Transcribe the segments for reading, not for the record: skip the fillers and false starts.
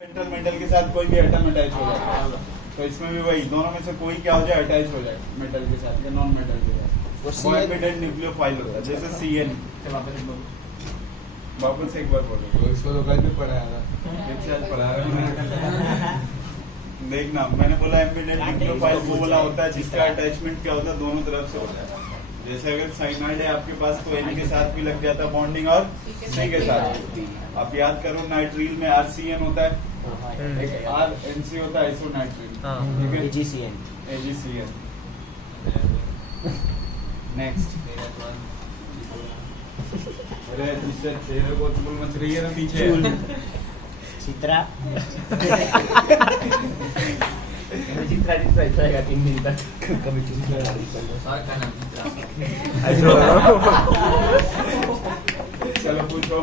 Mental mental के साथ कोई भी एटम अटैच हो जाएगा, तो इसमें भी वही दोनों में से कोई क्या हो जाए अटैच हो जाए मेटल के साथ या नॉन मेटल के साथ, वो एम्बेडेड न्यूक्लियोफाइल होता है, जैसे CN। वापस एक बार बोलो, तो इसको तो कल भी पढ़ाया था। देखना, मैंने बोला एम्बेडेड न्यूक्लियोफाइल वो वाला होता है जिसका अटैचमेंट क्या होता है दोनों तरफ से होता है। जैसे अगर साइनाइड है आपके पास तो N के साथ भी लग जाता है बॉन्डिंग और C के साथ। आप याद करो नाइट्रिल में RCN होता है, एक RNC होता है आइसोनाइट्रिल, ठीक है, AgCN। नेक्स्ट, अरे जिससे चेहरे को चुल मच रही है ना पीछे चित्रा चित्रा जाएगा 3 दिन तक कभी चलो पूछो।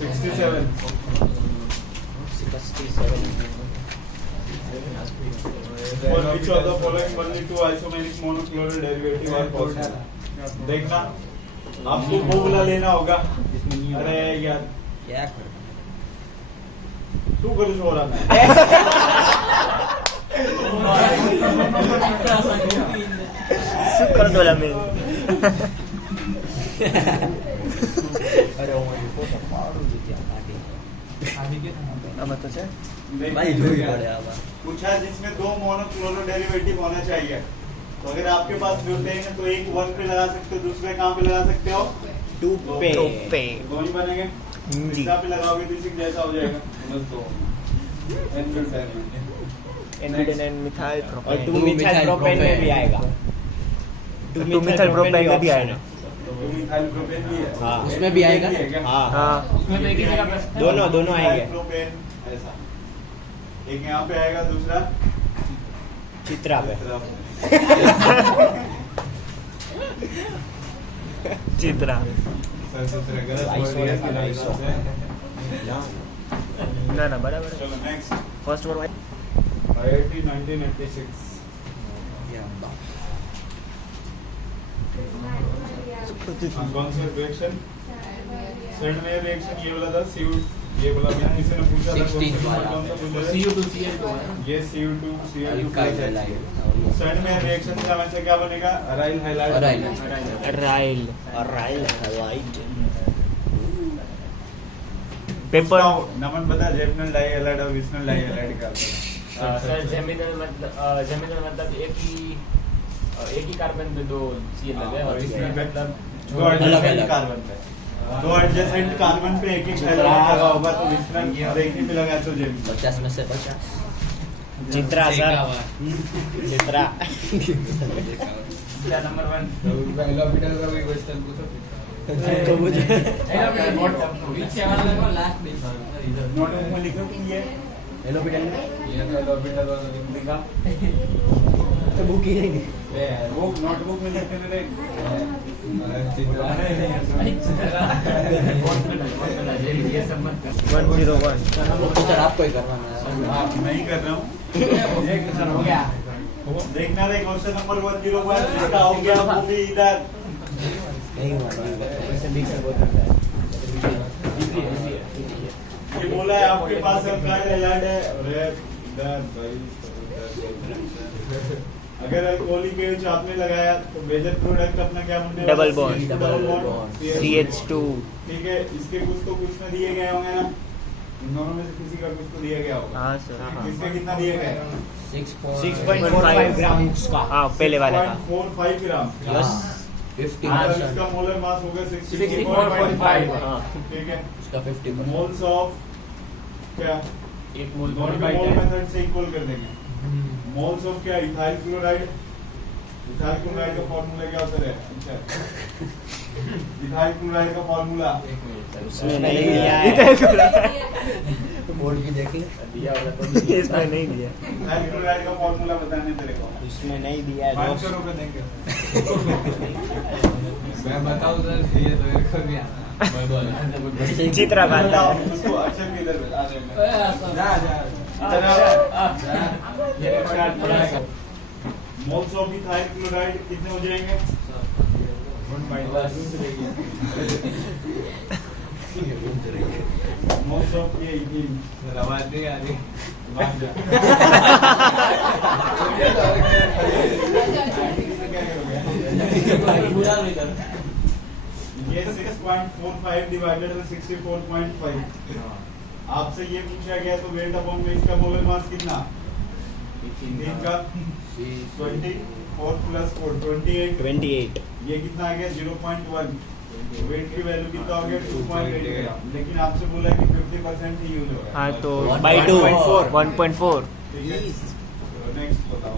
67 For which of the following only two isomeric monoclonal derivative are possible? देखना, आपको वो वाला लेना होगा। अरे यार क्या कर शू करूँ हो रहा मैं शुक्र डोला में अरे ओ ये फोटो पाड़ू जी क्या अब तो से भाई जोड़ी पड़े अब पूछा जिसमें दो मोनोक्लोनल डेरिवेटिव होना चाहिए, तो अगर आपके पास ब्यूटेन है तो एक 1 पे लगा सकते हो, दूसरे कहाँ पे लगा सकते हो 2 पे दो ही बनेंगे जी। पे लगाओगे तो इसी जैसा हो जाएगा, बस दो एनबीडीएन मिथाइल और प्रोपेन 2 मिथाइल प्रोपेन में भी आएगा, 2 मिथाइल प्रोपेन में भी आएगा। मिथाइल प्रोपेन भी है, हाँ उसमें भी आएगा। हाँ उसमें एक ही जगह दोनों आएंगे। प्रोपेन ऐसा एक यहाँ पे आएगा, दूसरा चित्रा पे चित्रा ना बराबर। चलो नेक्स्ट, फर्स्ट वन IIT 1986। कौन सा रिएक्शन? सेंडमेयर रिएक्शन ये वाला था, ये वाला भी किसी ने पूछा था, कौन सा पूछा था? ये CO2 CL2 सेंडमेयर रिएक्शन से हमें से क्या बनेगा? Aryl halide. राइल हाइलाइट पेपर नमन बता, जेमिनल डाइहैलाइड और विस्नल डाइहैलाइड का सर जेमिनल मतलब एक ही कार्बन पे 2 CL लगे और विस्नल मतलब दो एडजेसेंट कार्बन पे, दो एडजेसेंट कार्बन पे एक एक हैलाइड लगा होगा, तो विस्नल एक ही मिलेगा तो जेमिनल। 50 में से 50 चित्रा सर चित्रा नंबर 1 एलोपिटल का भी क्वेश्चन पूछो तो मुझे नोटबुक में लिखो कि ये एलोपिटल ये तो एलोपिटल वाला लिखा, तो बुक ही नहीं वो नोटबुक में लिखते थे। 101 सर आपको ही करवाना है। नहीं कर रहा हूँ, हो गया। देखना रे क्वेश्चन नंबर 101 जिसका हो गया वो भी इधर नहीं हुआ क्वेश्चन लिख कर बोलता है ये बोला है आपके पास अल्काइल हैलाइड है, अगर अल्कोहलिक एच आपने लगाया तो मेजर प्रोडक्ट अपना क्या बनने वाला? डबल बॉन्ड CH2 ठीक है, इसके कुछ तो कुछ में दिए गए होंगे ना, इन दोनों में से किसी का कुछ तो दिया गया होगा। हाँ सर किसके कितना दिए गए? 6.45 ग्राम का। हाँ पहले वाले का 6.45 ग्राम। यस 50 और इसका मोलर मास होगा 64.5। 64.5। ठीक है, उसका 50 मोल्स ऑफ क्या एक मोल दोनों को मोल मेथड से इक्वल कर देंगे। मोल्स ऑफ क्या? Ethyl chloride. इथाइल क्लोराइड का फॉर्मूला क्या होता है? अच्छा इथाइल क्लोराइड का फॉर्मूला उसमें नहीं दिया है बोर्ड की देख ले दिया वाला तो इसमें नहीं दिया, इथाइल क्लोराइड का फॉर्मूला बताने तेरे को इसमें नहीं दिया है 500 रुपए देंगे। मैं बताऊं सर, ये तो मेरे को भी आना मैं बोल चित्रा खाता है उसको अक्षर भी इधर आ जाएगा। मोल्स ऑफ इथाइल क्लोराइड कितने हो जाएंगे? मोस्ट ऑफ ये इथिन आवाज नहीं आ रही भाग जा पूरा नहीं कर ये 6.45 डिवाइडेड बाय 64.5 आपसे ये पूछा गया तो वेट अपॉन वेट का मोलर मास कितना तीन का 24 प्लस 4 28 ये कितना आ गया 0.1 वेट की वैल्यू कितना हो गया 2.8 ग्राम लेकिन आपसे बोला कि 50% ही यूज हो रहा है हाँ तो बाई 2 1.4 ठीक है नेक्स्ट बताओ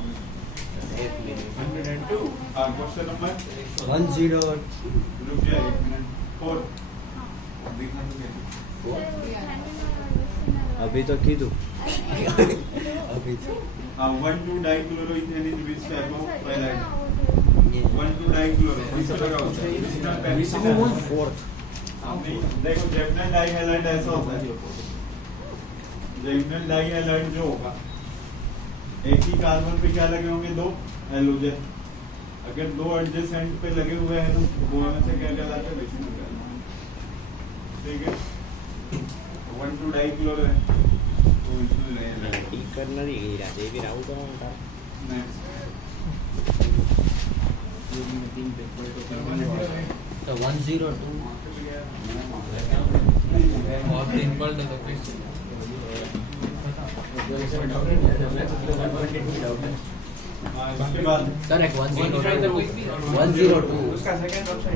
102 क्वेश्चन नंबर 102 रुक जाए 1 मिनट 4 देखना तो क्या अभी तो की तू अभी तो 1,2 dichloroethane is which type of पैराइड 1,2 डाइक्लोरो इसका क्या होता है इसका पेनिसिलिन फोर्थ नहीं देखो जेमिनल डाइहैलाइड ऐसा होता है जेमिनल डाइहैलाइड जो होगा एक ही कार्बन पे क्या लगे होंगे दो हैलोजन अगर दो एडजेसेंट पे लगे हुए हैं तो वो में से क्या कहलाता है बेसिनल कहलाता है ठीक है 1,2 डाइक्लोरो है तो इसमें नहीं करना नहीं गिरा दे भी राहु तो होता नेक्स्ट तो 102 बहुत सिंपल तो फिर इसके बाद करेक्ट 102 उसका सेकंड ऑप्शन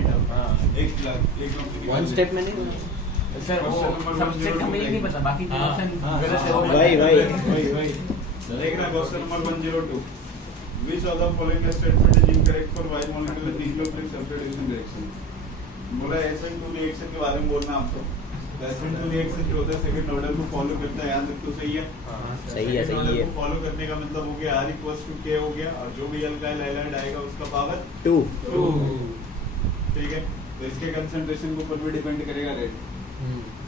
एक ऑप्शन वन स्टेप में नहीं सर वो सबसेट का मीनिंग नहीं पता बाकी के ऑप्शन गलत है भाई देखना question number 102 which of the following statement is incorrect for y molecular nucleophilic substitution reaction बोला SN2 रिएक्शन के बारे में बोलना आपको SN2 रिएक्शन जो होता है सेकंड ऑर्डर को फॉलो करता है याद रखो सही है सही है फॉलो करने का मतलब हो गया R = K हो गया और जो भी अल्काइल हैलाइड आएगा उसका पावर 2 ठीक है तो इसके कंसंट्रेशन के ऊपर भी डिपेंड करेगा रेट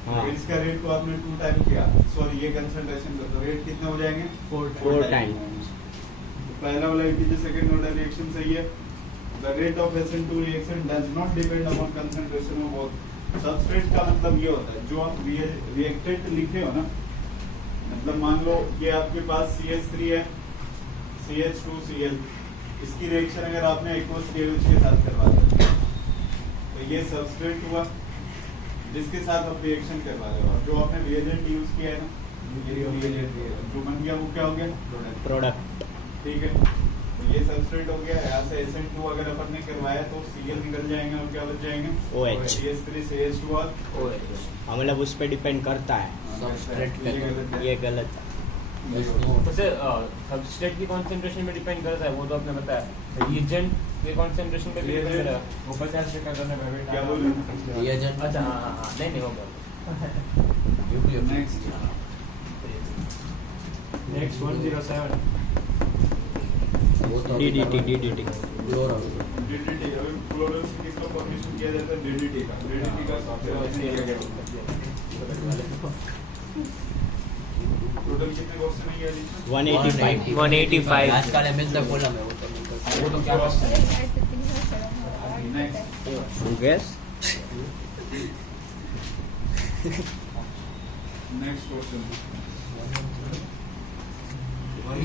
हाँ इसका रेट को आपने 2 टाइम किया सॉरी ये कंसंट्रेशन का तो रेट कितने हो जाएंगे 4 टाइम पहला वाला इज सेकंड ऑर्डर रिएक्शन सही है the rate of SN2 reaction does not depend upon concentration of both substrate का मतलब ये होता है जो आप रिएक्टेंट लिखे हो ना मतलब मान लो ये आपके पास CH3 है CH2Cl इसकी रिएक्शन अगर आपने एक्वस KOH के साथ करवा दी तो ये सबस्ट्रेट हुआ जिसके साथ आप रिएक्शन करवा रहे हो और जो आपने रिएजेंट यूज किया है ना जो बन गया वो क्या हो गया प्रोडक्ट ठीक है तो ये सबस्ट्रेट हो गया यहाँ से SN2 अगर अपन ने करवाया तो Cl निकल जाएंगे और क्या बच जाएंगे OH CH3 CH2 और हाँ मतलब उस पर डिपेंड करता है ये गलत है वैसे सबस्ट्रेट की कंसंट्रेशन में डिपेंड करता है वो तो आपने बताया रिएजेंट के कंसंट्रेशन पे डिपेंड करता है ऊपर से ऐसे करना है क्या बोल रहे हैं रिएजेंट अच्छा हां नहीं हो गया next next 107 DDT chloro DDT अभी फ्लोरेंस किसका फॉर्मेशन किया जाता है DDT का टोटल कितने क्वेश्चन है ये 185 आजकल एमएस तक बोला मैं वो तो क्या क्वेश्चन है next gas next question 113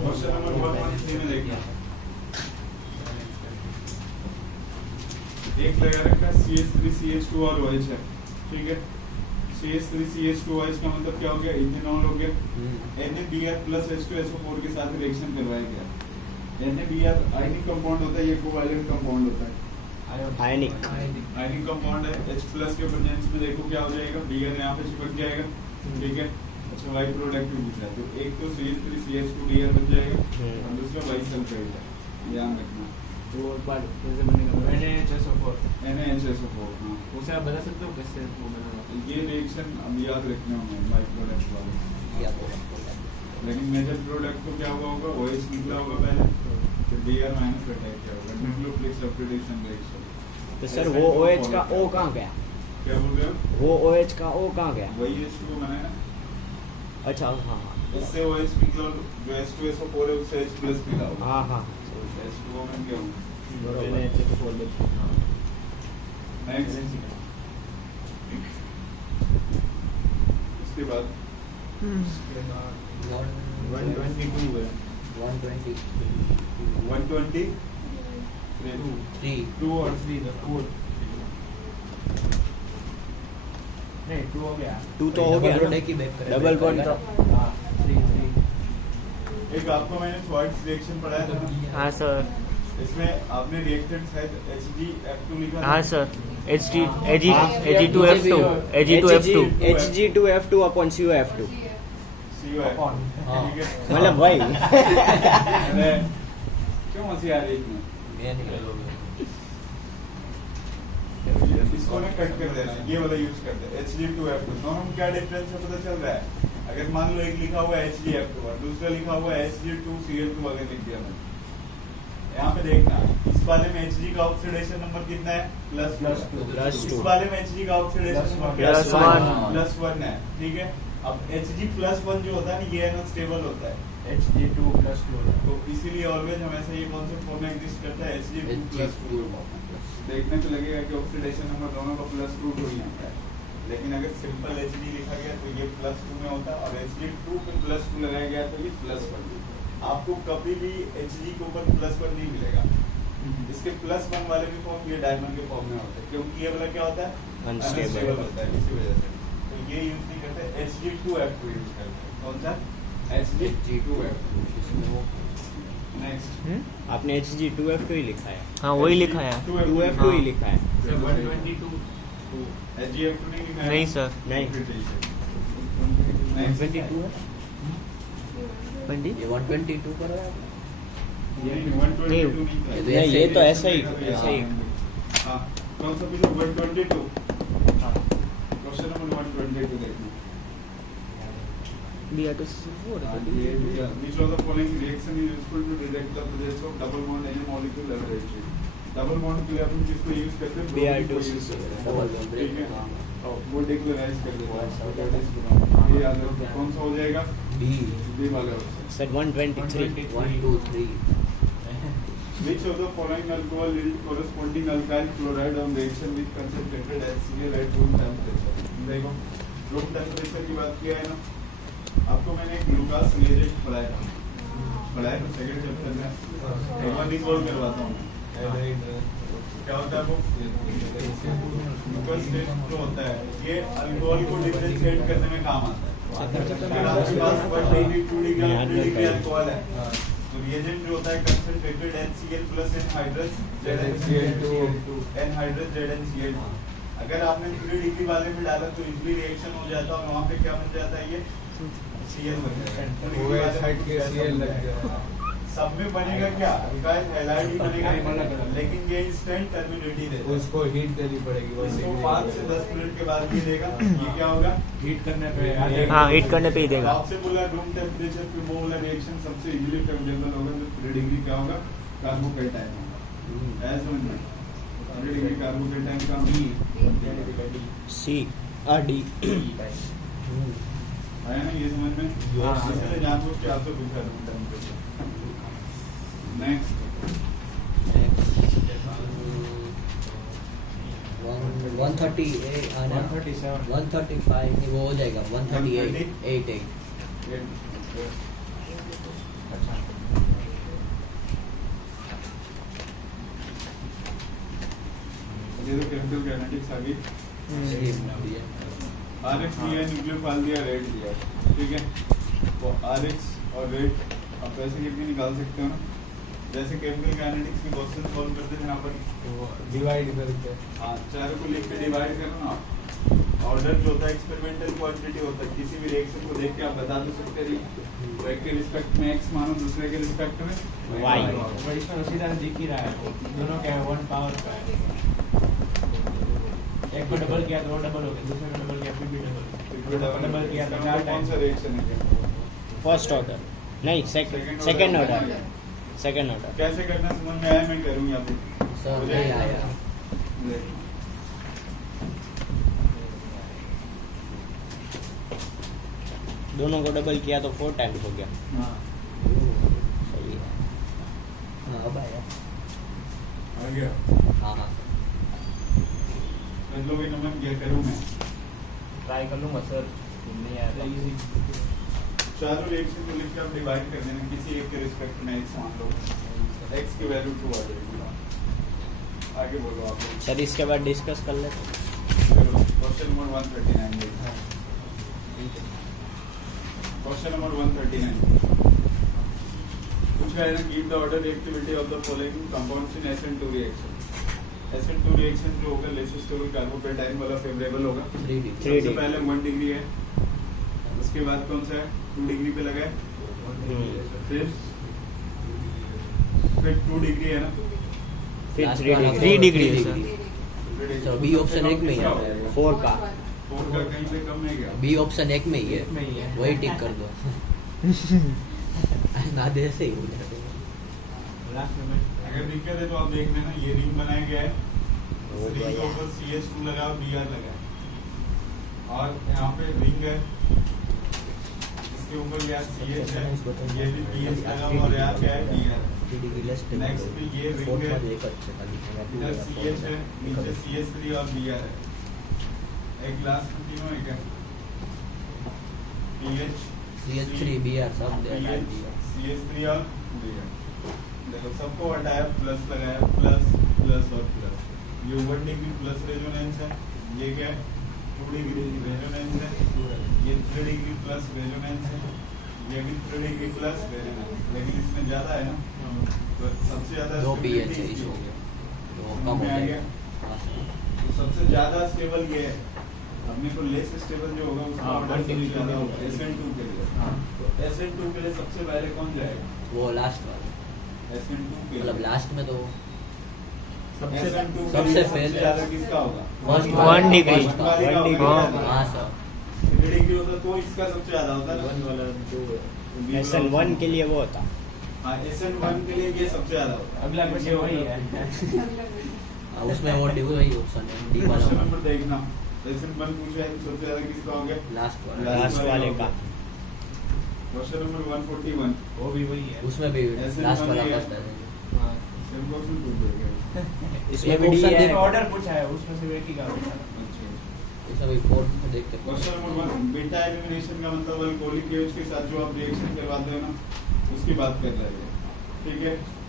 question number 113 में देखना एक लगा रखा CH3 CH2 और OH है ठीक है CH3 CH2 OH का मतलब क्या हो गया इथेनॉल हो गया NaBr + H2SO4 के साथ रिएक्शन करवाया गया NaBr आयनिक कंपाउंड होता है ये कोवैलेंट कंपाउंड होता है आयनिक कंपाउंड है H+ के प्रेजेंस में देखो क्या हो जाएगा Br यहाँ पे चिपक जाएगा ठीक है अच्छा वाई प्रोडक्ट भी दिख रहा है तो एक तो CH3 CH2 Br बन जाएगा और दूसरा वाई सल्फाइड है ध्यान रखना तो एक बार कैसे बनेगा NaHSO4 NaHSO4 हाँ उसे आप बता सकते हो कैसे वो बनेगा ये रिएक्शन अब याद रखने होंगे बाई प्रोडक्ट वाले लेकिन मेजर प्रोडक्ट को क्या हुआ होगा OH निकला होगा पहले फिर Br माइनस अटैक किया होगा न्यूक्लियोफिलिक सब्स्टिट्यूशन रिएक्शन तो सर वो OH का O कहाँ गया क्या बोल रहे हो वो OH का O कहाँ गया वही H2 बनाया ना अच्छा हाँ इससे OH निकला जो H2SO4 है उससे H+ निकला होगा हाँ हाँ H2O में क्या होगा? मैंने अच्छे से खोल दिया। नेक्स्ट उसके बाद 122 है। 120 120 3 2 और 3 the 4 नहीं 2 हो गया। 2 तो हो गया डबल ना? एक ही बैक करें डबल बॉन्ड तो हाँ 3 एक आपको मैंने Schwartz रिएक्शन पढ़ाया था ना, हाँ सर, इसमें आपने रिएक्टेंट शायद HgF2 लिखा था। हाँ sir, Ag2F2, Hg2F2 upon CuF2 CuF हाँ। ठीक है मतलब वही अरे क्यों हंसी आ रही है इसमें? मैं नहीं इसको ना कट कर देना, ये वाला यूज कर दे Hg2F2। दोनों में क्या डिफरेंस है पता चल रहा है? अगर मान लो एक लिखा हुआ है HgF2 और दूसरा लिखा हुआ है Hg2Cl2 अगर लिख दिया मैंने, यहाँ पे देखना इस वाले में Hg का ऑक्सीडेशन नंबर कितना है? +2। प्लस इस 2 वाले में Hg का ऑक्सीडेशन नंबर क्या है? +1 +1 है, ठीक है। अब Hg+1 जो होता है ना, ये अनस्टेबल होता है, Hg2+2 तो इसीलिए ऑलवेज हमेशा ये कॉन्सेप्ट फॉर्म में एग्जिस्ट करता है Hg2+2। देखने पे लगेगा कि ऑक्सीडेशन नंबर दोनों का +2 ही आता है, लेकिन अगर सिंपल Hg लिखा गया तो ये +2 में होता है, और Hg2 पे +2 लगाया गया तो ये +1। आपको कभी भी Hg के ऊपर +1 नहीं मिलेगा। इसके +1 वाले भी फॉर्म ये डायमंड के फॉर्म में होते हैं, क्योंकि ये वाला क्या होता है? Unstable होता है, इसी वजह से तो ये यूज नहीं करते, Hg2F2 यूज करते हैं। कौन सा? Hg2F2। नेक्स्ट आपने Hg2F2 ही लिखा है, हाँ वही लिखा है। 2F2 ही लिखा है। सर 122 Hg2 नहीं लिखा है? नहीं सर, नहीं। नेक्स्ट 22 है 20 ये 122 कर रहा है ये 122 नहीं था। नहीं, ये तो ऐसा ही हाँ, कौन सा पीछे 122? हाँ, क्वेश्चन नंबर 122 देखना। BR264 Which of the following reaction is useful to detect the presence of double bond in a molecule laboratory? Double bond के लिए अपन किसको यूज करते हैं? ब्रोमीन को यूज करते हैं। डबल बॉन्ड ठीक है, और वो डिक्लोराइज कर देते हैं। ये याद रखो, कौन सा हो जाएगा? B बी वाले option. Sir 123 1 2 3 Which of the following alcohol yield corresponding alkyl chloride on reaction with concentrated HCl at room temperature? देखो, रूम टेम्परेचर की बात किया है ना, आपको मैंने एक ग्लूकोज रिएजेंट पढ़ाया था तो सेकंड चैप्टर में एक बार रिकॉल करवाता हूँ। क्या होता है वो? ग्लूकोज टेस्ट जो होता है, ये अल्कोहल को डिफरेंशिएट करने में काम आता है। अगर आपके पास 1 डिग्री 2 डिग्री 3 डिग्री अल्कोहल है, तो रिएजेंट जो होता है concentrated NaCl plus anhydrous ZnCl2 anhydrous ZnCl2। अगर आपने 3 डिग्री वाले में डाला तो इजीली रिएक्शन हो जाता है, और वहाँ पे क्या बन जाता है? ये Cl बन जाता है। सब में बनेगा क्या? अल्काइल हैलाइड ही बनेगा, लेकिन ये इंस्टेंट टर्मिनेटी देता है। उसको हीट देनी पड़ेगी, इसको 5 से 10 मिनट के बाद ये देगा। ये क्या होगा? हीट करने पे हाँ हीट करने पे ही देगा। आपसे बोला रूम टेम्परेचर पे वो वाला रिएक्शन सबसे इजीली कंडेंसर होगा, तो 3 डिग्री क्या होगा? कार्बोकेटाइन होगा। ऐसा समझ में 3 डिग्री कार्बोकेटाइन का C R D आया ना, ये समझ में? इसलिए जानबूझ के आपसे पूछा रूम टेम्परेचर। नेक्स्ट 138 आना 135 नहीं, वो हो जाएगा 138 88 ये तो केमिकल काइनेटिक्स आ गई। RX दिया, न्यूक्लियोफाइल दिया, रेट दिया, ठीक है। तो RX और रेट आप ऐसे करके निकाल सकते हो ना, जैसे केमिकल काइनेटिक्स के क्वेश्चन सॉल्व करते हैं यहाँ पर। डिवाइड करके हाँ, चारों को लिख के डिवाइड करो ना। ऑर्डर जो होता है एक्सपेरिमेंटल क्वांटिटी होता है, किसी भी रिएक्शन को देख के आप बता तो सकते नहीं। तो एक के रिस्पेक्ट में x मानो, दूसरे के रिस्पेक्ट में Y। इसमें उसी तरह दिख ही रहा है, दोनों क्या है 1 पावर का है। एक को डबल किया तो वो डबल हो गया, दूसरे को डबल किया फिर भी डबल डबल किया तो 4 कौन सा रिएक्शन है? फर्स्ट ऑर्डर नहीं, सेकंड ऑर्डर। सेकंड ऑर्डर कैसे करना समझ में आया? मैं करूँ या फिर सर नहीं आया। दोनों को डबल किया तो 4 टाइम्स हो गया। हाँ, सही है। हाँ, अब हाँ हाँ हेमोग्लोबिन ये करूँ मैं ट्राई कर लूंगा सर, नहीं आया था। चारों रिएक्शन को लिख के आप डिवाइड कर देना किसी एक के रिस्पेक्ट में x मान लो, x की वैल्यू 2 आ जाएगी। आगे बोलो आप लोग। सर इसके बाद डिस्कस कर लेते हैं। चलो क्वेश्चन नंबर 139 देखो। क्वेश्चन नंबर 139 पूछा है ना, give the order reactivity of the following compounds in SN2 reaction. SN2 reaction जो होगा लेस स्टेबल कार्बोपेटाइन वाला फेवरेबल होगा। 3D सबसे पहले 1 डिग्री है, उसके बाद कौन सा है 2 डिग्री पे लगा है, फिर 2 डिग्री है ना, फिर Last 3 वाला डिग्री 3 डिग्री है 3 सर। तो बी ऑप्शन एक में ही है। 4 का 4 का कहीं पे कम है क्या? बी ऑप्शन एक में ही एक में ही है, है। वही टिक कर दो। आधे से ही हो जाते हैं। लास्ट में अगर दिक्कत है तो आप देख लेना, ये रिंग बनाया गया है, इस रिंग के ऊपर CH2 लगा और Br लगा है, और यहाँ पे रिंग है, इसके ऊपर क्या CH है, ये भी PH लगा हुआ और यहाँ क्या है Br। नेक्स्ट पे ये रिंग है, इधर CH है, नीचे CH3 और Br है। एक लास्ट में तीनों एक है, PH CH3 Br सब दे PH CH3 और Br। देखो सबको हटाया, प्लस लगाया, प्लस प्लस और प्लस। ये 1 डिग्री प्लस रेजोनेंस है, ये क्या है 2 डिग्री रेजोनेंस है, ये 3 डिग्री प्लस रेजोनेंस है, ये भी 3 डिग्री प्लस रेजोनेंस। लेकिन इसमें ज्यादा है ना, तो सबसे ज्यादा 2 pH है stability इसमें, हो गया। तो कम हो में आ गया। जाएगा। तो सबसे ज्यादा स्टेबल ये है, अपने को लेस स्टेबल जो होगा उसका हाँ, ऑर्डर 1 सबसे डिग्री ज्यादा के होगा SN2 के लिए। हाँ। तो SN2 के लिए सबसे पहले कौन जाएगा? वो लास्ट वाला SN2 के मतलब लिए लास्ट में तो SN2 के सबसे लिए पहले- सबसे ज्यादा किसका होगा? First 1 degree. फर्स्ट वाले का होगा, हाँ। क्या? हाँ सर 3 डिग्री होता तो इसका सबसे ज्यादा होता है 1 वाला 2 है। SN1 के लिए वो होता। हाँ SN1 के लिए ये सबसे ज्यादा होता है। अगला क्वेश्चन वही है। हाँ, उसमें वो डी वही ऑप्शन है डी क्वेश्चन वाला नंबर देखना, SN1 पूछा है तो सबसे ज्यादा किसका हो गया? लास्ट वाला लास्ट वाले का। क्वेश्चन नंबर 141 वो भी वही है। उसमें भी ऐसे लास्ट वाला बन गया। फर्स्ट है। हाँ। सेम क्वेश्चन पूछ रहे इसमें एक भी option D है। देखो। ऑर्डर पूछा है, उसमें से एक ही का पूछा है। इसमें भी फोर्थ में देखते हैं। क्वेश्चन नंबर 1 बीटा एलिमिनेशन का मतलब अल्कोहलिक एच के साथ जो आप रिएक्शन करवाते हो ना, उसकी बात कर रहे हैं। ठीक है,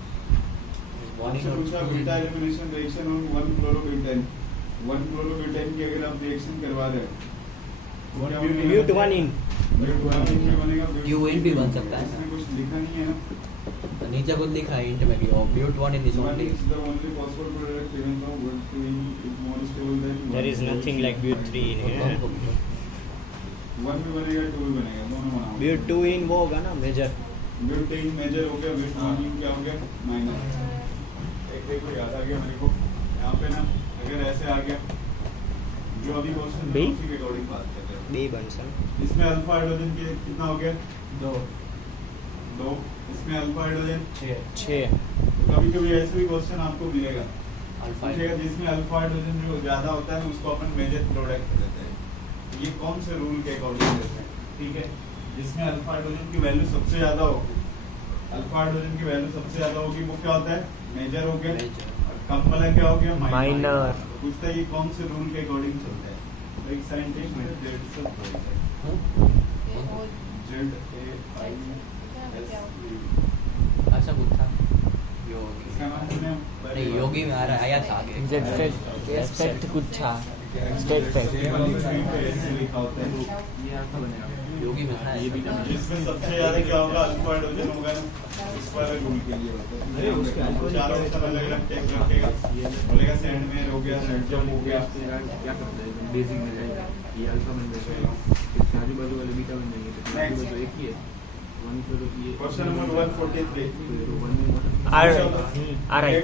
आपसे पूछा beta elimination reaction on 1 chlorobutane. 1 chlorobutane की अगर आप रिएक्शन करवा रहे हो तो क्या बनेगा? But1 in But1 in भी बनेगा, But1 भी बन सकता है। इसमें कुछ लिखा नहीं है ना। नीचे कुछ लिखा है इंट में कि But1 in is One only is the only possible product given from But2 is more stable than there is nothing like But3 in here. 1 भी बनेगा 2 भी बनेगा, दोनों बनाओ। But2 in वो होगा ना मेजर। ब्यूटेन मेजर हो गया, ब्यूटेन क्या हो गया माइनस। एक देखो याद आ गया मेरे को, यहाँ पे ना अगर ऐसे आ गया जो अभी क्वेश्चन B? उसी के अकॉर्डिंग बात करते हैं। B Bunsen. इसमें अल्फा हाइड्रोजन के कितना हो गया 2 2, इसमें अल्फा हाइड्रोजन 6 तो कभी कभी ऐसे भी क्वेश्चन आपको मिलेगा, अल्फा पूछेगा जिसमें अल्फा हाइड्रोजन जो ज्यादा होता है उसको अपन मेजर प्रोडक्ट देते हैं। ये कौन से रूल के अकॉर्डिंग देते हैं? ठीक है, जिसमें अल्फा हाइड्रोजन की वैल्यू सबसे ज्यादा होगी, अल्फा हाइड्रोजन की वैल्यू सबसे ज्यादा होगी, वो क्या होता है मेजर हो गया, और कम वाला क्या हो गया माइनर। पूछता है ये कौन से रूल के अकॉर्डिंग चलता है? तो एक साइंटिस्ट है जेड सब जेड ऐसा कुछ था इसका नाम सुने नहीं योगी में आ रहा आया था आगे एक्सपेक्ट कुछ था स्टेट फैक्ट लिखा होता है। ये आपका बनेगा। योगी में था ये भी ऐसा। जिसमें सबसे ज्यादा क्या होगा अल्फा हाइड्रोजन होगा ना, इस वाले रूल के लिए होता है। अरे उसके चारों ऑप्शन अलग अलग टेक रखेगा, बोलेगा सेंड में हो गया, सेंड जब हो गया, क्या करता है बेसिक में जाएगा, ये अल्फा बन जाएगा, इसके आजू बाजू वाले बीटा बन जाएंगे, तो आजू बाजू एक ही है 1 पर ये क्वेश्चन नंबर 143 तो 1 में R R I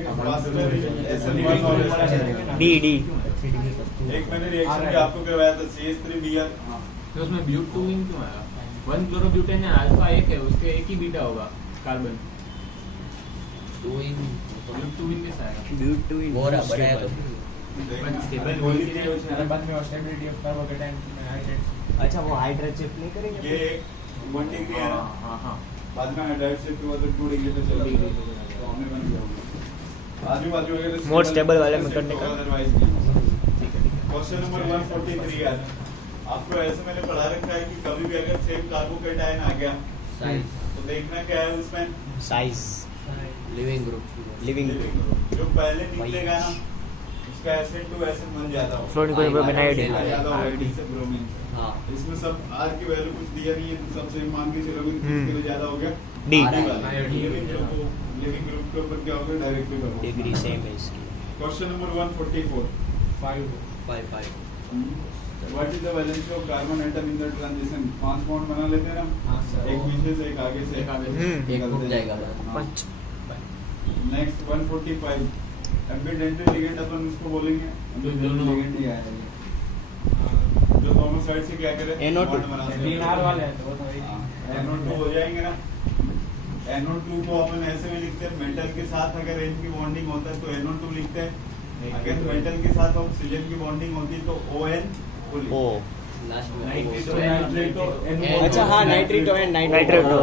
D D एक मैंने रिएक्शन भी आपको करवाया था CH3Br। तो उसमें ब्यूटेन क्यों आया? 1 क्लोरोब्यूटेन है, अल्फा एक है, उसके एक ही बीटा होगा कार्बन। ब्यूटेन कैसा आएगा? But2 in वो रहा बनाया तो स्टेबल होली के लिए उसने- बाद में स्टेबिलिटी ऑफ कार्बोकेटाइन हाइड्रेट्स। अच्छा वो हाइड्रोजन नहीं करेंगे। ये 1 डिग्री है ना, हाँ हाँ बाद में हाइड्राइड शिफ्ट हुआ तो 2 डिग्री पे चला गया, तो हमें बन गया होगा। आजू बाजू अगर More stable वाले में करने का। अदरवाइज नहीं। क्वेश्चन नंबर 143 यार, आपको ऐसे मैंने पढ़ा रखा है कि कभी भी अगर सेम कार्बोकेटायन आ गया साइज तो देखना क्या है उसमें साइज लिविंग ग्रुप लिविंग जो पहले निकलेगा ना उसका एसिड टू एसिड बन जाता होगा। फ्लोरीन को बनाया ज्यादा होगा इससे ब्रोमीन से। हाँ इसमें सब आर की वैल्यू कुछ दिया नहीं है तो सबसे मान के चलोगे तो हम्म। इसके लिए ज्यादा हो गया डी लिविंग ग्रुप के ऊपर क्या होगा डायरेक्टली करो। डिग्री सेम है इसकी। Question number 144 5 five five what is the valency of carbon atom in the transition? 5 bond बना लेते हैं ना, हाँ सर। एक पीछे से एक आगे से एक आगे से। एक रुक जाएगा पंच नेक्स्ट 145 एम्बिडेंटल लिगेंड अपन उसको बोलेंगे जो दोनों- लिगेंड ही आया है जो दोनों साइड से क्या करे NO2 बॉन्ड बनाते हैं। पीएनआर वाले हैं तो वो तो हाँ, NO2 हो जाएंगे ना। NO2 को अपन ऐसे भी लिखते हैं मेटल के साथ अगर N की बॉन्डिंग होता है तो NO2 लिखते हैं। अगर मेटल के साथ ऑक्सीजन की बॉन्डिंग होती है तो ON को लिखते ओ हैं। लास्ट नाइट्रेटो में नाइट्रेटो अच्छा हाँ नाइट्रेटो एंड नाइट्रेटो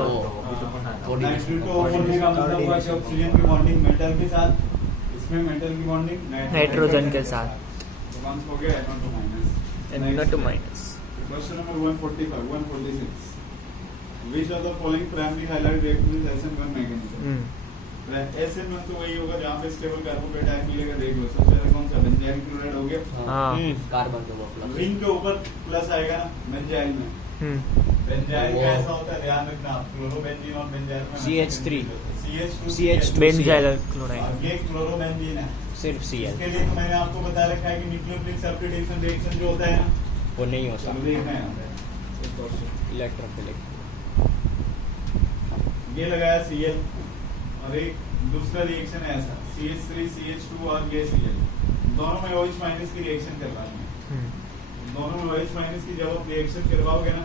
नाइट्रेटो बोलने का मतलब हुआ कि ऑक्सीजन की बॉन्डिंग मेटल के साथ, इसमें मेटल की बॉन्डिंग नाइट्रोजन के साथ। तो वंस हो गया NO2 minus. NO2 minus. Question number 145, 146. Which of the following primary halide react with SN1 mechanism? SN1 तो वही होगा जहाँ पे स्टेबल कार्बोकेटायन मिलेगा, देख लो। सबसे पहले कौन सा बेंजाइल क्लोराइड हो गया। हाँ। कार्बन के वो प्लस रिंग के ऊपर प्लस आएगा ना बेंजाइल में। बेंजाइल का ऐसा होता है, ध्यान रखना आप, क्लोरोबेंजीन और बेंजाइल में CH3 CH2 CH2 बेंजाइल और क्लोराइड। ये क्लोरोबेंजीन है। सिर्फ Cl इसके लिए तो मैंने आपको बता रखा है कि न्यूक्लियोफिलिक सब्स्टिट्यूशन रिएक्शन जो होता है ना, वो नहीं होता चलो देखना है यहाँ पे। इलेक्ट्रोफिलिक। ये लगाया Cl और एक दूसरा रिएक्शन है ऐसा CH3 CH2 और ये Cl, दोनों में OH माइनस की रिएक्शन करवानी है। दोनों में OH माइनस की जब आप रिएक्शन करवाओगे ना,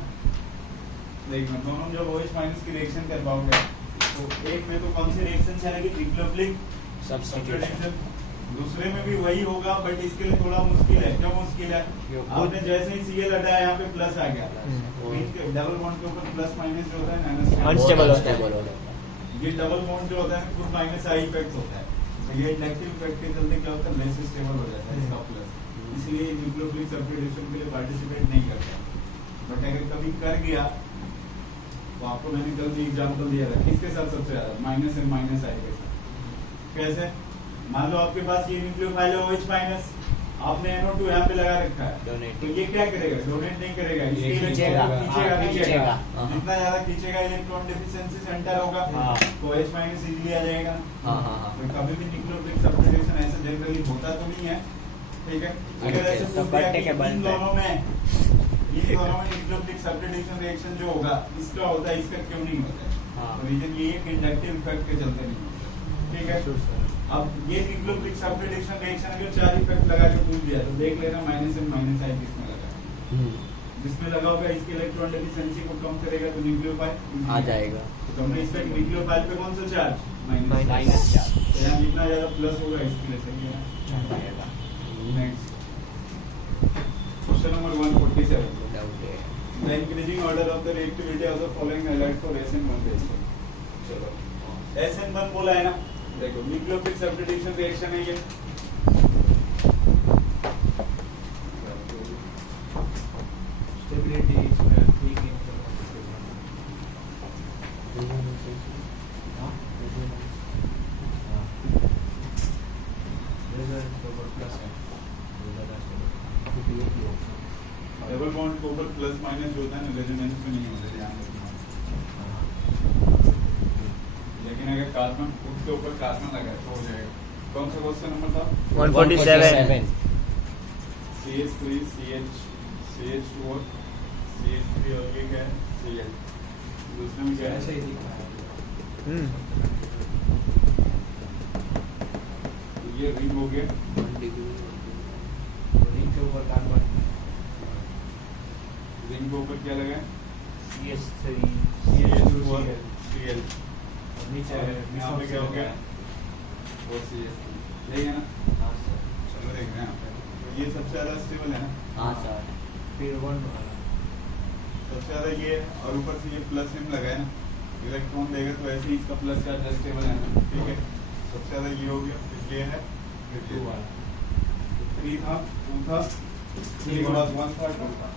देखना दोनों जब OH माइनस की रिएक्शन करवाओगे तो एक में तो कौन सी रिएक्शन चलेगी न्यूक्लियोफिलिक सब्स्टिट्यूशन। दूसरे में भी वही होगा बट इसके लिए थोड़ा मुश्किल है। क्यों मुश्किल है? आपने जैसे ही Cl हटाया यहाँ पे प्लस आ गया, डबल बॉन्ड के ऊपर प्लस माइनस जो होता है ना Unstable होता है। अनस्टेबल होता है ये डबल बॉन्ड जो होता है कुछ माइनस आई इफेक्ट होता है, तो ये इंडक्टिव इफेक्ट के चलते क्या होता है लेस स्टेबल हो जाता है इसका प्लस, इसलिए न्यूक्लियोफिलिक सब्स्टिट्यूशन के लिए पार्टिसिपेट नहीं करता। बट अगर कभी कर गया तो आपको मैंने कल भी एग्जांपल दिया था किसके साथ सबसे ज्यादा माइनस एंड माइनस आई के साथ। कैसे? मान लो आपके पास ये न्यूक्लियोफाइल है OH माइनस, आपने NO2 यहाँ पे लगा रखा है, Donate। तो ये क्या करेगा? डोनेट नहीं करेगा, इसके ये इलेक्ट्रॉन खींचेगा। खींचेगा। हाँ। जितना ज्यादा खींचेगा इलेक्ट्रॉन डेफिशिएंसी सेंटर होगा हाँ। तो OH माइनस इजीली आ जाएगा। हाँ हाँ हाँ तो कभी भी न्यूक्लियोफिलिक सब्स्टिट्यूशन ऐसे जनरली होता तो नहीं है, ठीक है। अगर ऐसे तो पूछ दिया करने कि के इन बनता है। दोनों में न्यूक्लियोफिलिक सब्स्टिट्यूशन रिएक्शन जो होगा इसका होता है, इसका क्यों नहीं होता है? हाँ। तो रीजन ये है कि इंडक्टिव इफेक्ट के चलते नहीं होता, ठीक है। अब ये न्यूक्लियोफिलिक सब्स्टिट्यूशन रिएक्शन अगर 4 इफेक्ट लगा के पूछ दिया तो देख लेना माइनस एंड माइनस आई किसमें लगा है। जिसमें लगा होगा इसके इलेक्ट्रॉन डेफिशिएंसी को कम करेगा तो न्यूक्लियोफाइल आ जाएगा तो हमने इसका न्यूक्लियोफाइल पे कौन सा चार्ज Minus। माइनस 4 तो यहाँ जितना ज्यादा प्लस होगा इसके लिए सही है ना। नेक्स्ट क्वेश्चन नंबर 147, डाउट है the increasing order of the reactivity of the following halide for SN1 reaction। चलो SN1 बोला है ना, देखो न्यूक्लियोफिलिक सब्स्टिट्यूशन रिएक्शन है ये। स्टेबिलिटी इसमें ठीक है। डबल बॉन्ड के ऊपर प्लस माइनस जो होता है ना रेजोनेंस में नहीं होता, ध्यान रखना। लेकिन अगर कार्बन उसके ऊपर कार्बन लगा तो हो जाएगा। कौन सा क्वेश्चन नंबर था? 147। CH3 CH2 और CH3 और ये क्या है Cl, दूसरे में क्या ऐसे है? ही दिखा है। ये रिंग हो गया, रिंग के ऊपर कार्बन रिंग के ऊपर क्या लगा है? CH3 CH2 और Cl, और नीचे यहाँ पे क्या हो गया? और CH3, यही है ना? हाँ सर। चलो देख रहे हैं यहाँ पे, तो ये सबसे ज्यादा स्टेबल है ना, हाँ सर फिर 1 सबसे ज्यादा ये और ऊपर से ये प्लस सिम लगा है ना, इलेक्ट्रॉन देगा तो ऐसे ही इसका प्लस चार्ज स्टेबल है ना, ठीक है। सबसे ज्यादा ये हो गया, फिर ये है 3 था 2 था 3 के बाद 1 था 2 था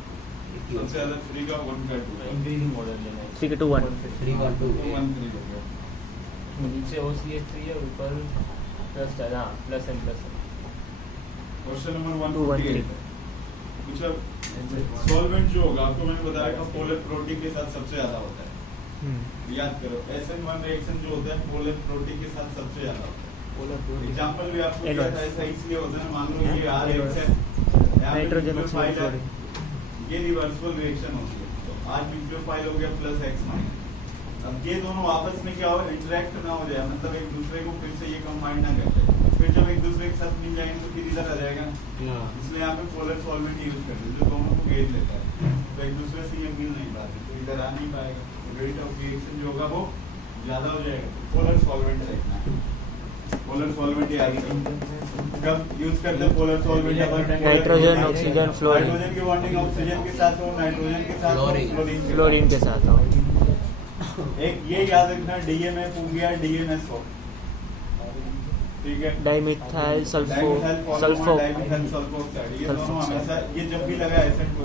सबसे ज्यादा 3 का 1 का 2 था इंक्रीजिंग मॉडल लेना है 3 के 2 1 3 1 2 तो 1 3 हो गया नीचे OCH3 है ऊपर प्लस है ना प्लस एम क्वेश्चन नंबर 2 1 148 कुछ अब सॉल्वेंट जो होगा आपको मैंने बताया था पोलर प्रोटीन के साथ सबसे ज्यादा होता है याद करो SN1 रिएक्शन जो होता है पोलर प्रोटीन के साथ सबसे ज्यादा होता है एग्जांपल भी आपको दिया था ऐसा इसलिए होता है मान लो ये R reaction nitrogen nitrogen oxygen ये रिवर्सिबल रिएक्शन होती है तो R न्यूक्लियोफाइल हो गया प्लस X माइनस अब ये दोनों आपस में क्या हो इंटरेक्ट ना हो जाए मतलब एक दूसरे को फिर से ये कंबाइन ना कर जाए फिर जब एक दूसरे के साथ मिल जाएंगे तो फिर इधर आ जाएगा ना इसलिए यहाँ पे पोलर सॉल्वेंट यूज करते हैं जो दोनों को घेर लेता है तो एक दूसरे से ये मिल नहीं पाते तो इधर आ नहीं पाएगा रेट ऑफ रिएक्शन जो होगा वो ज्यादा हो जाएगा पोलर सॉल्वेंट देखना है पोलर सॉल्वेंट ही आगे कब यूज करते हैं polar solvent nitrogen oxygen fluorine nitrogen की बॉन्डिंग ऑक्सीजन के साथ हो नाइट्रोजन के साथ फ्लोरीन। फ्लोरीन के साथ हो एक ये याद रखना DMF हो गया DMS हो ठीक है dimethyl sulpho sulpho dimethyl sulphoxide ये दोनों हमेशा ये जब भी लगा एसिड को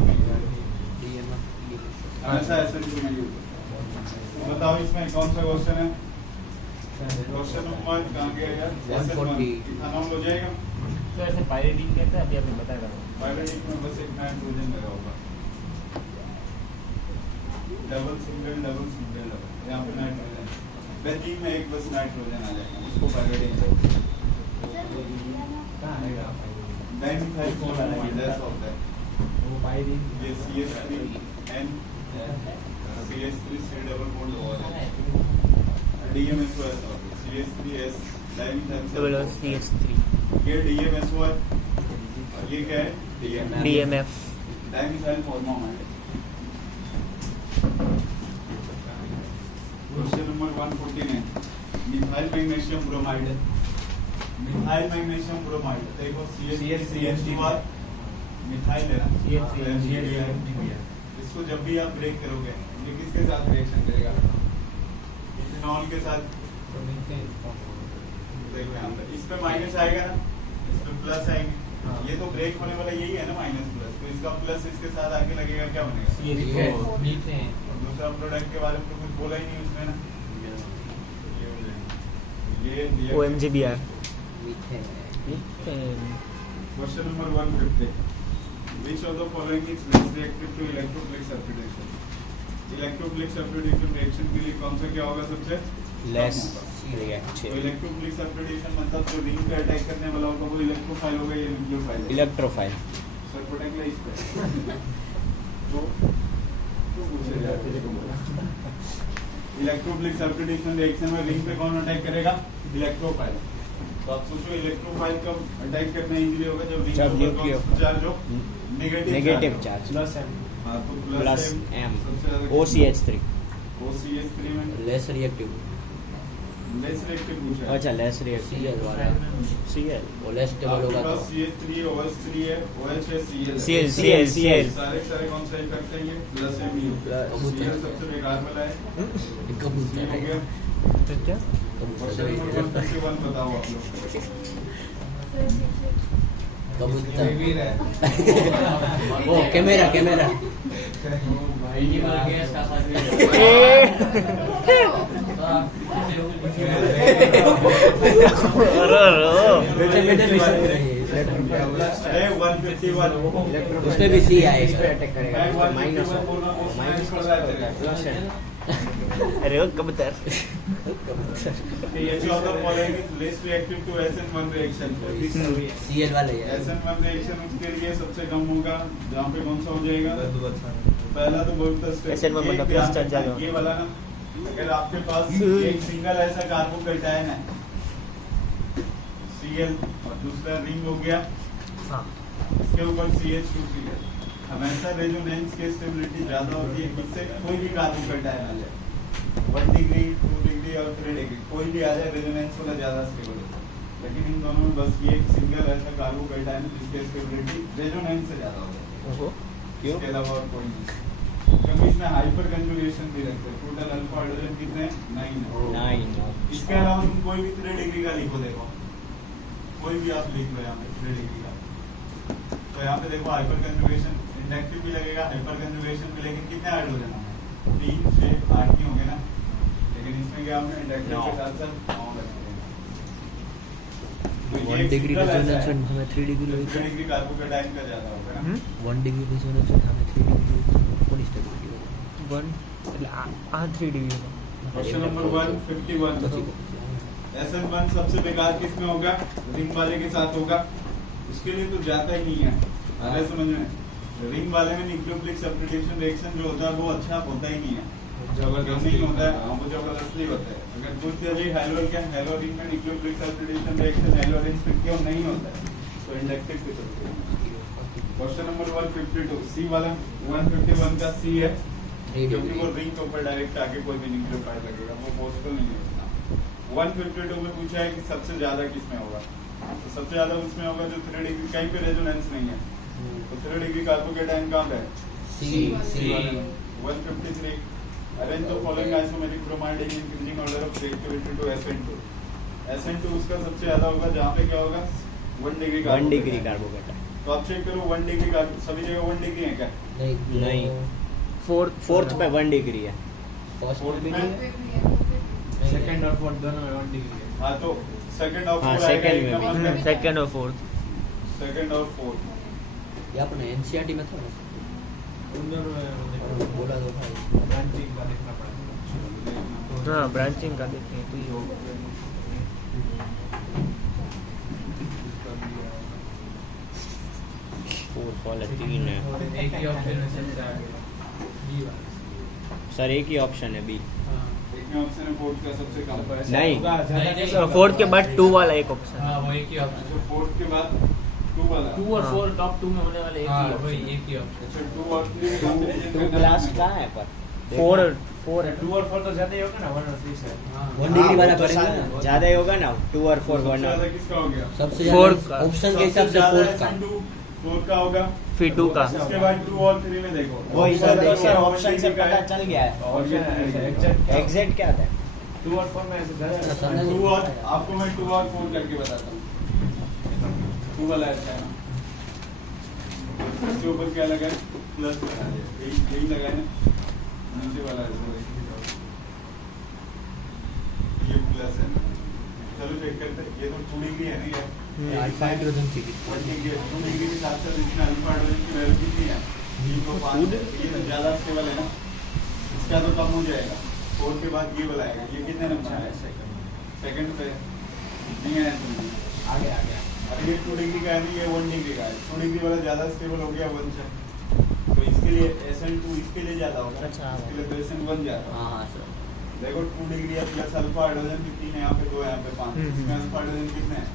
हमेशा एसिड को नहीं यूज बताओ इसमें कौन सा क्वेश्चन है क्वेश्चन नंबर कहां गया यार 140 इथेनॉल हो जाएगा तो ऐसे पायरीडीन कहते हैं अभी आपने बताया था पायरेटिक में बस एक नाइट्रोजन लगा होगा डबल सिंगल यहाँ पे नाइट्रोजन बेंजीन में एक बस नाइट्रोजन आ जाएगा उसको पायरेटिक डाइमिथाइल फॉर्मूला होता है ये CH3N CH3 C double bond हो जाता है DMSO ऐसा होता है CH3S डाइमिथाइल CH3 ये DMSO है और ये क्या है DMF dimethyl formula question number 149 methyl magnesium bromide methyl magnesium bromide देखो CH2 मिथाइल है ना इसको जब भी आप ब्रेक करोगे ये किसके साथ रिएक्शन करेगा इथेनॉल के साथ देखो यहाँ पे इस पे माइनस आएगा ना इस पे प्लस आएंगे ये तो ब्रेक होने वाला यही है ना माइनस प्लस तो इसका प्लस इसके साथ आके लगेगा क्या बनेगा और दूसरा प्रोडक्ट के बारे में तो कुछ बोला ही नहीं उसने ना ये OMGBR question number 150 which of the following is less reactive to electrophilic substitution electrophilic substitution reaction के लिए कौन सा क्या होगा सबसे लेस तो रिएक्टिव इलेक्ट्रोफिलिक सब्स्टिट्यूशन मतलब जो रिंग पे अटैक करने वाला होगा वो इलेक्ट्रोफाइल होगा या न्यूक्लियोफाइल इलेक्ट्रोफाइल सर पटक ले इस पे तो पूछे जाते इलेक्ट्रोफिलिक सब्स्टिट्यूशन रिएक्शन में रिंग पे कौन अटैक करेगा इलेक्ट्रोफाइल तो आप सोचो इलेक्ट्रोफाइल कब अटैक करना इजीली होगा जब रिंग जब के ऊपर न्यूक्लियो चार्ज हो नेगेटिव चार्ज हाँ तो प्लस M सबसे ज्यादा OCH3 OCH3 में लेस रिएक्टिव लेस रिएक्टिव पूछा है अच्छा लेस रिएक्टिव Cl वाला Cl वो लेस स्टेबल होगा तो CH3 OH3 है OH है Cl Cl सारे कौन सा इफेक्ट है ये प्लस MU Cl सबसे बेकार वाला है कबूतर C हो गया तो क्या क्वेश्चन नंबर 151 बताओ आप लोग कबूतर वो कैमरा अरे 151 उसमें भी सी आएगा अटैक करेगा माइनस माइनस प्लस अरे वो कबूतर ये जो होता है following less reactive to SN1 reaction Cl वाले है SN1 रिएक्शन उसके लिए सबसे कम होगा जहाँ पे कौन सा हो जाएगा पहला तो बहुत SN1 मतलब प्लस चार्ज ज्यादा ये वाला ना अगर आपके पास एक सिंगल ऐसा कार्बोकैटायन है Cl और दूसरा रिंग हो गया हाँ इसके ऊपर CH2Cl हमेशा रेजोनेंस की स्टेबिलिटी ज्यादा होती है इससे कोई भी कार्बोकैटायन आ जाए 1 डिग्री 2 डिग्री और 3 डिग्री कोई भी आ जाए रेजोनेंस वाला ज्यादा स्टेबल होता है लेकिन इन दोनों में बस ये एक सिंगल ऐसा कार्बोकैटायन है जिसकी स्टेबिलिटी रेजोनेंस से ज्यादा होता है क्यों इसके अलावा और कोई नहीं क्योंकि इसमें हाइपर कंजुगेशन भी रखते हैं टोटल अल्फा हाइड्रोजन कितने 9 है 9 इसके अलावा तुम कोई भी 3 डिग्री का लिखो देखो कोई भी आप लिख लो यहाँ पे 3 डिग्री का। तो यहाँ पे देखो हाइपर कंजुगेशन इंडक्टिव भी लगेगा, हाइपर कंजुगेशन भी, लेकिन कितने हाइड्रोजन होंगे? 3, 6, 8 नहीं होंगे ना, लेकिन इसमें क्या हमने इंडक्टिव के साथ साथ 9 लगेंगे। तो ये 1 डिग्री सिंपल ऐसा है। रेजोनेंस हमें 3 डिग्री 3 डिग्री कार्बोकेटाइन का ज्यादा होगा ना। 1 डिग्री रेजोनेंस हमें 3 डिग्री कोनी स्टेबिलिटी होगा 1 એટલે આ 3 ડિગ્રી क्वेश्चन नंबर 151। SN1 सबसे बेकार किस में होगा? रिंग वाले के साथ होगा, उसके लिए तो जाता ही नहीं है। अरे समझ में, रिंग वाले में न्यूक्लियोफिलिक सब्स्टिट्यूशन रिएक्शन जो होता है वो अच्छा होता ही नहीं है, जबरदस्त नहीं होता है। हाँ, वो जबरदस्ती होता है। अगर कुछ जगह हेलोरिन में न्यूक्लियोफिलिक सब्स्टिट्यूशन रिएक्शन हेलोरिन से क्यों नहीं होता है, तो इंडक्टिव के चलते हैं। क्वेश्चन नंबर 152 सी वाला 151 का सी है, क्योंकि वो रिंग के ऊपर डायरेक्ट आके कोई भी न्यूक्लियोफाइल लगेगा, वो पॉसिबल नहीं है। 152 में पूछा है कि सबसे ज्यादा किसमें होगा, तो सबसे ज्यादा उसमें होगा जो 3 डिग्री, कहीं पे रेजोनेंस नहीं है, तो 3 डिग्री कार्बोकेटाइन कहाँ पे है? सी वाले में। 153 arrange the following isomeric bromide in increasing order of reactivity to SN2। SN2 उसका सबसे ज्यादा होगा जहाँ पे क्या होगा? 1 डिग्री 1 डिग्री कार्बोकेटाइन। तो आप चेक करो 1 डिग्री का सभी जगह 1 डिग्री है क्या? नहीं। 4th पे 1 डिग्री है। फर्स्ट फोर्थ में में सेकंड और फोर्थ दोनों में 1 डिग्री है। हाँ, तो सेकंड और हाँ, फोर्थ आएगा, second एक में नंबर पे। સેકન્ડ ઓર ફોર્થ सेकंड और फोर्थ ये अपने एनसीईआरटी में था ना, उन दोनों में बोला तो भाई ब्रांचिंग का देखना पड़ेगा। हाँ ब्रांचिंग का देखते हैं तो ये होगा 4 वाला 3 है और एक ही ऑप्शन है सबसे आगे बी वाला। सर, एक ही ऑप्शन है बी। हाँ एक में ऑप्शन है फोर्थ का सबसे कम। नहीं। फोर्थ के बाद 2 वाला एक ऑप्शन हाँ वो एक ही ऑप्शन। अच्छा, फोर्थ के बाद 2 वाला। 2 और 4 टॉप 2 में होने वाले एक हाँ ही वही option है। एक ही ऑप्शन। अच्छा, 2 और 3 में combination 2 करना क्लास है। कहाँ है पर? 4 है 2 और 4 तो ज्यादा ही होगा ना 1 और 3 से। 1 डिग्री वाला वो तो करेंगे सा- ना। ज्यादा ही होगा ना, 2 और 4 सबसे 1 ज्यादा किसका हो गया? सबसे Fourth ज्यादा का। ऑप्शन के हिसाब से फोर्थ का। 4 का होगा, फिर 2 का उसके बाद 2 और 3 में देखो। वो इधर Option देखो, का ऑप्शन से का पता है। चल गया है। और ये एग्जैक्ट क्या था? 2 और 4 में ऐसे ज्यादा 2 और आपको मैं 2 और 4 करके बताता हूँ। 2 वाला ऐसा है ना, इसके ऊपर क्या लगा है? प्लस लगा है, यही लगा है ना, नीचे वाला है ये प्लस है। चलो चेक करते हैं, ये तो 2 डिग्री है नहीं है, अल्फा हाइड्रोजन थी 1 डिग्री 2 डिग्री के साथ साथ इसमें अल्फा हाइड्रोजन की वैल्यू कितनी है? 0.5। ये तो ज्यादा स्टेबल है ना, इसका तो कम हो जाएगा। 4 के बाद ये वाला आएगा, ये कितने नंबर है? सेकंड पे नहीं है इसमें। आगे आ गया। अरे ये 2 डिग्री का है नहीं, ये 1 डिग्री का है। 2 डिग्री वाला ज्यादा स्टेबल हो गया 1 से, तो इसके लिए SN2 इसके लिए ज्यादा होगा। अच्छा। इसके लिए तो SN1 ज्यादा होगा। हाँ हाँ सर देखो 2 डिग्री है प्लस अल्फा हाइड्रोजन कितनी है? यहाँ पे 2 है, यहाँ पे 5। इसमें अल्फा हाइड्रोजन कितने हैं?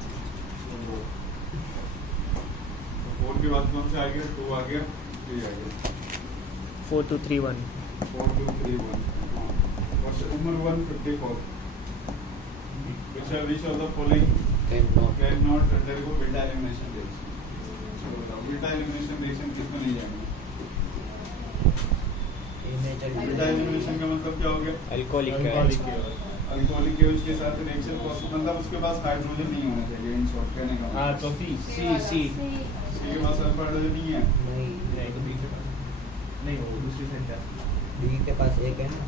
2। 4 के बाद कौन सा आ गया? 2 आ गया, 3 आ गया। 4 2 3 1 4 2 3 1। Question number 154 which of the following can not cannot undergo beta elimination reaction? beta elimination reaction किसमें नहीं जाएंगे? beta elimination का मतलब क्या हो गया? अल्कोहलिक है। अल्कोहलिक केवल के साथ रिएक्शन पॉसिबल, मतलब उसके पास हाइड्रोजन नहीं होना चाहिए। इन शॉर्ट कहने का हाँ तो सी सी के पास अल्फा हाइड्रोजन नहीं है। नहीं नहीं तो बी के पास नहीं, वो दूसरी साइड जा। बी के पास एक है ना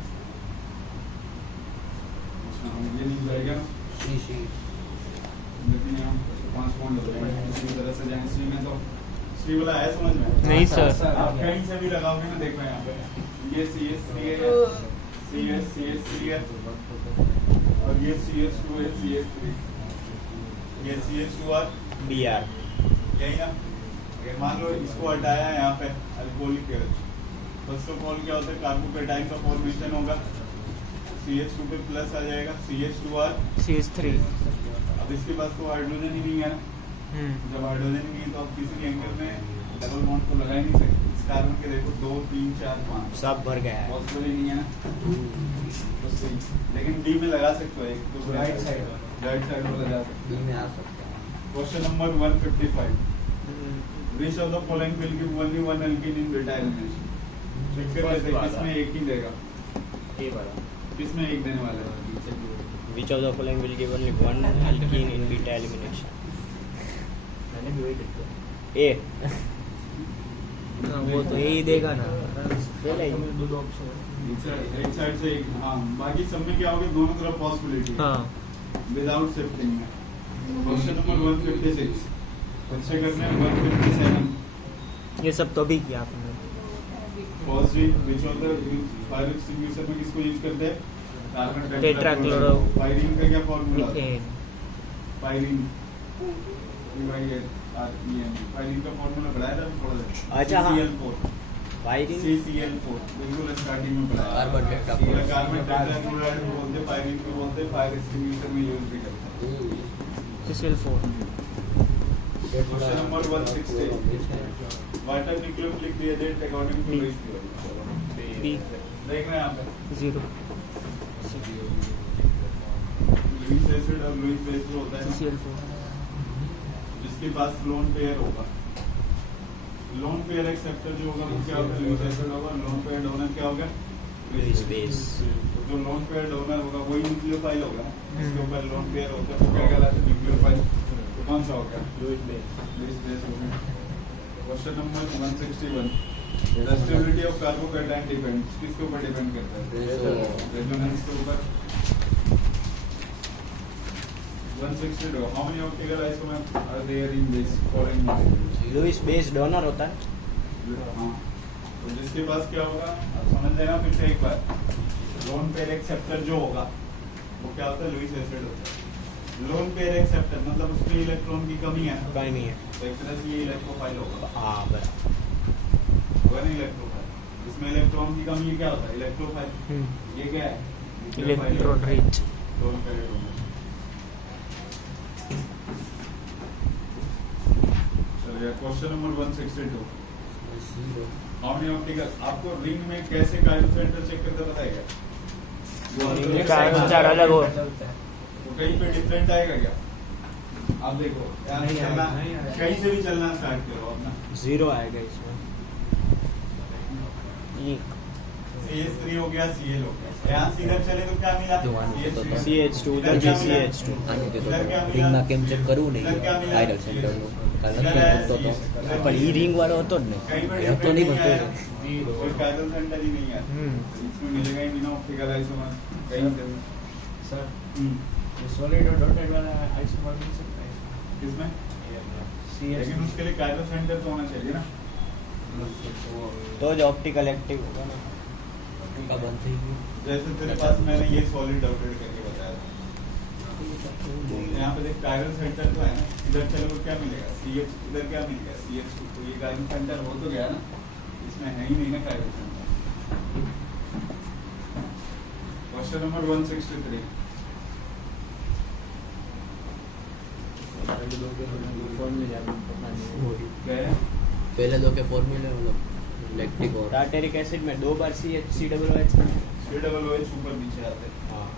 अच्छा, ये नहीं जाएगा, सी लेकिन यहाँ 5 बॉन्ड हो जाएंगे। इसी तरह से जाएंगे सी में, तो सी वाला है समझ में? नहीं सर आप कहीं से भी लगाओगे ना, देखो यहाँ पे ये CH3 है, CH3 है, और ये CH2 है, CH3, ये CH2 और BR। यही ना। अगर मान लो इसको हटाया है यहाँ पे अल्कोहलिक केवल, फर्स्ट ऑफ ऑल क्या होता है? कार्बोकेटाइन का फॉर्मेशन होगा, CH2 पे प्लस आ जाएगा, CH2 और CH3 अब इसके पास तो हाइड्रोजन ही नहीं है ना। जब हाइड्रोजन नहीं है तो आप किसी भी एंगल में डबल बॉन्ड तो लगा ही नहीं सकते। इस कार्बन के देखो 2 3 4 5 सब भर गया है। पॉसिबल ही नहीं है ना, तो सही। लेकिन डी में लगा सकते हो, एक तो राइट साइड वाला जा सकते बी में आ सकता है हो। Question number 155 which of the following will give only one alkene in beta elimination? Check कर लेते हैं किसमें एक ही देगा, ये वाला किसमें एक देने वाला है? Which of the following will give only one alkene in beta elimination? मैंने भी वही देखा ए हाँ, वो तो यही देगा ना पहले ही। दो ऑप्शन एक साइड से एक, हाँ बाकी सब में क्या होगा, दोनों तरफ पॉसिबिलिटी हाँ विदाउट शिफ्टिंग में। क्वेश्चन नंबर 156 अच्छे करने हैं 157 ये सब तो भी किया आपने positive which of the fire extinguisher में किसको यूज करते हैं, कार्बन टेट्राक्लोरो पायरीन का क्या फॉर्मूला है, मीथेन पायरीन पायरीन का फॉर्मूला पढ़ाया था थोड़ा सा, अच्छा, हाँ। CCl4 वायरिंग CCl4 बिल्कुल स्टार्टिंग में पढ़ाया, कार्बन टेट्राक्लोराइड। कार्बन टेट्राक्लोराइड बोलते हैं, पायरीन को बोलते हैं, फायर एक्सटिंग्विशर में यूज भी करते हैं। CCl4 question number 160 water nuclear लिख दिया जाए according to Lewis theory. B देखना है यहाँ पे 0 लुईस एसिड और लुईस बेस जो होता है ना, CCl4 जिसके पास लोन पेयर होगा, लोन पेयर एक्सेप्टर जो होगा वो क्या होगा, लुईस एसिड होगा, लोन पेयर डोनर क्या होगा, लुईस बेस। जो लोन पेयर डोनर होगा वही न्यूक्लियोफाइल होगा, जिसके ऊपर लोन पेयर होता है वो क्या कहलाता है, न्यूक्लियोफाइल। तो कौन सा होगा, लुईस बेस होगा। Question number 161 the stability of carbocation depends, किसके ऊपर डिपेंड करता है, रेजोनेंस के ऊपर। 162 how many optical isomer are there in this following molecules. Lewis base donor होता है। हाँ, तो जिसके पास क्या होगा आप समझ लेना फिर से एक बार, लोन पेयर एक्सेप्टर जो होगा वो क्या होता है, लुईस एसिड होता है। लोन पेयर एक्सेप्टर मतलब उसमें इलेक्ट्रॉन की कमी है, कहीं नहीं है। तो एक तरह से ये इलेक्ट्रोफाइल होगा, हाँ बराबर। होगा ना इलेक्ट्रोफाइल। इसमें इलेक्ट्रॉन की कमी क्या होता है, इलेक्ट्रोफाइल। ये क्या है, electron rich lone pair donor. चलिए question number 162 how many optical, आपको रिंग में कैसे काइरो सेंटर चेक करते बताएगा, चार अलग हो तो कहीं पे डिफरेंट आएगा क्या, आप देखो यहाँ से चलना, कहीं से भी चलना स्टार्ट करो अपना, 0 आएगा इसमें। ये CH3 हो गया, Cl हो गया, यहाँ से इधर चले तो क्या मिला, CH2 उधर इधर क्या भी मिला? CH2 આની કે તો इधर क्या રિંગમાં मिला? કેમ ચેક કરવું ને इधर क्या मिला? કાયરલ સેન્ટરનું કારણ इधर કે आया હતો તો CH, પણ ઈ રિંગ વાળો હતો જ ને। कहीं पे ये तो नहीं different बनते। आया, कोई काइरल सेंटर ही नहीं है, इसमें मिलेगा ही नहीं ऑप्टिकल आइसोमर कहीं से भी। सर हम्म, सॉलिड और डॉटेड वाला आइसोमर मिल सकता है किसमें, इसमें लेकिन उसके लिए काइरल सेंटर तो होना चाहिए ना। तो जो ऑप्टिकल एक्टिव होगा ना। का બંધ થઈ ગયું जैसे तेरे पास मैंने ये सॉलिड डॉटेड करके बताया था, यहाँ पे देख काइरल सेंटर तो है ना, इधर चलो तो क्या मिलेगा, CH, इधर क्या मिलेगा CH2, तो ये काइरल सेंटर हो तो गया ना, इसमें है ही नहीं ना काइरल सेंटर। क्वेश्चन नंबर 163 क्या है, पहले दो के फॉर्मूले मतलब लैक्टिक और टार्टेरिक एसिड में 2 बार CH3OH। COOH ऊपर नीचे आते हैं। हाँ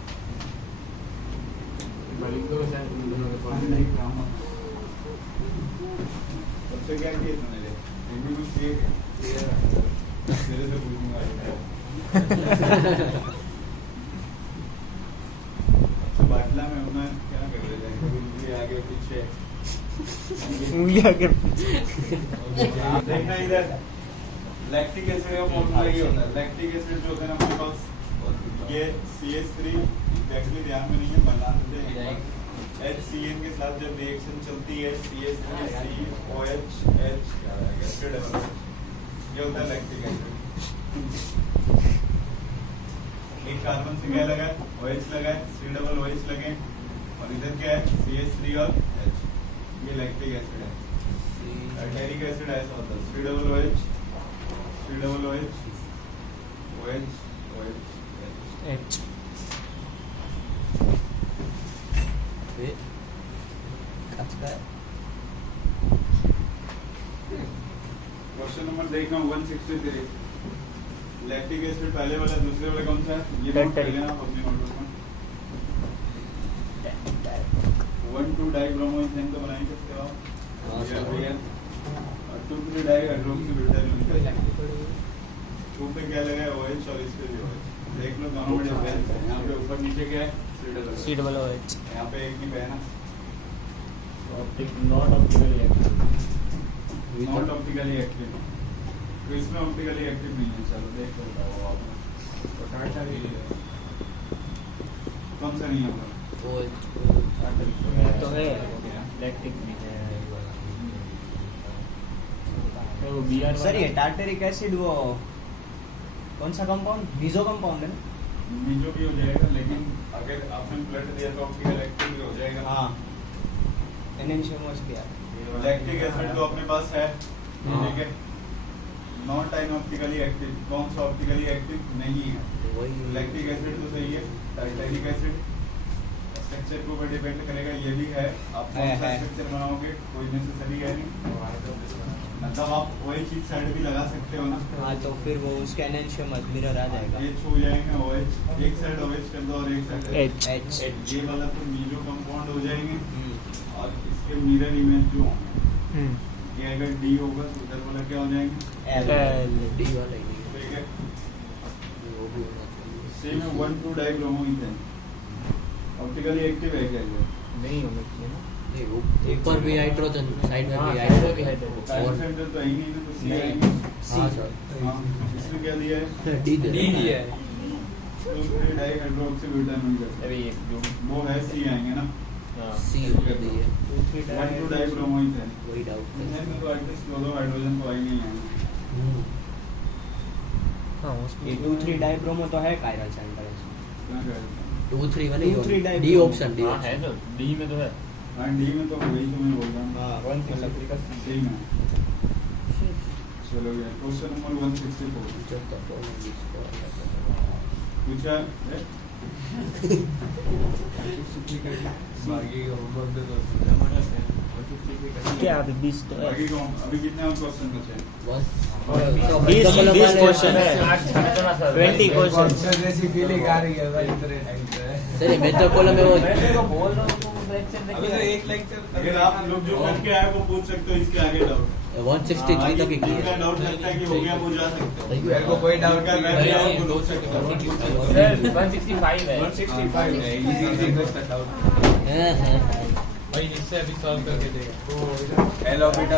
सबसे क्या किए तूने ले, एक भी कुछ किए तेरे से पूछूंगा बाटला में होना क्या कर रहे थे, कभी आगे पीछे उंगली आगे देखना इधर, लैक्टिक एसिड का फॉर्मूला ये होता है, लैक्टिक एसिड जो होता है ना हमारे पास ये CH3 एक्चुअली ध्यान में नहीं है, बना देते हैं HCN के साथ जब रिएक्शन चलती है CH3COH H फिर डबल ये होता है लैक्टिक एसिड। एक कार्बन से क्या लगा है, OH लगा है, COOH लगे और इधर क्या है CH3 और H, ये लैक्टिक एसिड है। टार्टेरिक एसिड ऐसा होता है COOH OH H ये काच का है क्वेश्चन नंबर देखना 163 लैक्टिक एसिड पहले वाला दूसरे वाला कौन सा है, ये नोट कर लेना आप अपने नोटबुक में। 1,2 डाइब्रोमोइथेन तो बना ही सकते हो आप, हाँ, सर। और 2,3 डाइहाइड्रोक्सीब्यूटाइल 2 पे क्या लगा है OH और इस पे भी OH, देख लो दोनों में डिफरेंस है, यहाँ पे ऊपर नीचे क्या है COOH यहाँ पे एक ही पे है ना, optic not optically active. Not optically active, तो इसमें ऑप्टिकली एक्टिव नहीं है। चलो देख कर बताओ आप। तो टाटा भी कौन सा नहीं होगा? तो है इलेक्ट्रिक भी है। तो वो बीआर सर ये टार्टरिक एसिड वो कौन सा कंपाउंड? बीजो कंपाउंड है ना? मीजो भी हो जाएगा, लेकिन अगर आपने ब्लड दिया तो ऑप्टिकल एक्टिव भी हो जाएगा। हाँ एनेंशियमोस भी है। लैक्टिक एसिड तो अपने पास है, हाँ। ठीक है। नॉन टाइम ऑप्टिकली एक्टिव, कौन सा ऑप्टिकली एक्टिव नहीं है? वही लैक्टिक एसिड तो सही है। टार्टरिक एसिड स्ट्रक्चर के ऊपर डिपेंड करेगा, ये भी है। आप कौन सा है। स्ट्रक्चर बनाओगे कोई नेसेसरी है नहीं, मतलब आप वही चीज साइड भी लगा सकते हो ना। हाँ तो फिर वो उसका एनेंशियमस मिरर आ जाएगा। ये छू जाएंगे OH, एक साइड OH कर दो और एक साइड H। H। ये वाला तो मीजो कंपाउंड हो जाएंगे, और इसके मिरर इमेज जो होंगे ये अगर D होगा तो उधर वाला क्या हो जाएंगे? L। डी वाला ही है, ठीक है। वो भी होना चाहिए। सेम है 1,2 डाइब्रोमोइथेन, ऑप्टिकली एक्टिव है क्या ये? नहीं होना चाहिए ना। नहीं, ऊपर भी हाइड्रोजन, साइड में हाँ, भी साइड में भी हाइड्रोजन। हाइड्रोजन। टाइम और सेंटर तो है ही नहीं, तो C नहीं। आएंगे। हाँ सर, हाँ, इसमें क्या दिया है? डी दे डी रहा है। 2,3 डाइहाइड्रोक्सीब्यूटानोइक अभी ये जो वो है C आएंगे ना। हाँ सी होना चाहिए, 1,2 डाइब्रोमोइथेन, वही डाउट इनमें तो एटलीस्ट दो हाइड्रोजन तो आ ही नहीं आएंगे। हाँ ये उसमें 2,3 डाइब्रोमो तो है कायरल सेंटर क्या करें? 2-3 वाले 2-3 डी डाइब्रोमो। ऑप्शन, डी हाँ है ऑप्शन। तो डी में तो है। हाँ D में तो वही तो मैं बोल रहा हूँ। हाँ 163 का सही में। चलो गया क्वेश्चन नंबर 164 पूछा है? बाकी होमवर्क दे दो। क्या अभी 20 तो है। बाकी कौन अभी कितने और क्वेश्चन बचे हैं? बस 20 क्वेश्चन है। 20 क्वेश्चन। कॉन्सर्ट जैसी फीलिंग आ रही है भाई इतने टाइम से। सर ये मेजर कॉलम में वो अभी तो एक लेक्चर अगर आप लोग जो करके आए वो पूछ सकते हो, इसके आगे डाउट 163 तक ही जिनका किया। डाउट लगता है कि हो गया वो जा सकते हो। मेरे को कोई डाउट जिनका नहीं रह गया है। वो पूछ सकते हो। 165 है। 165 है इजी डाउट। हाँ, हाँ। भाई इससे अभी सॉल्व करके देगा। हेलो बेटा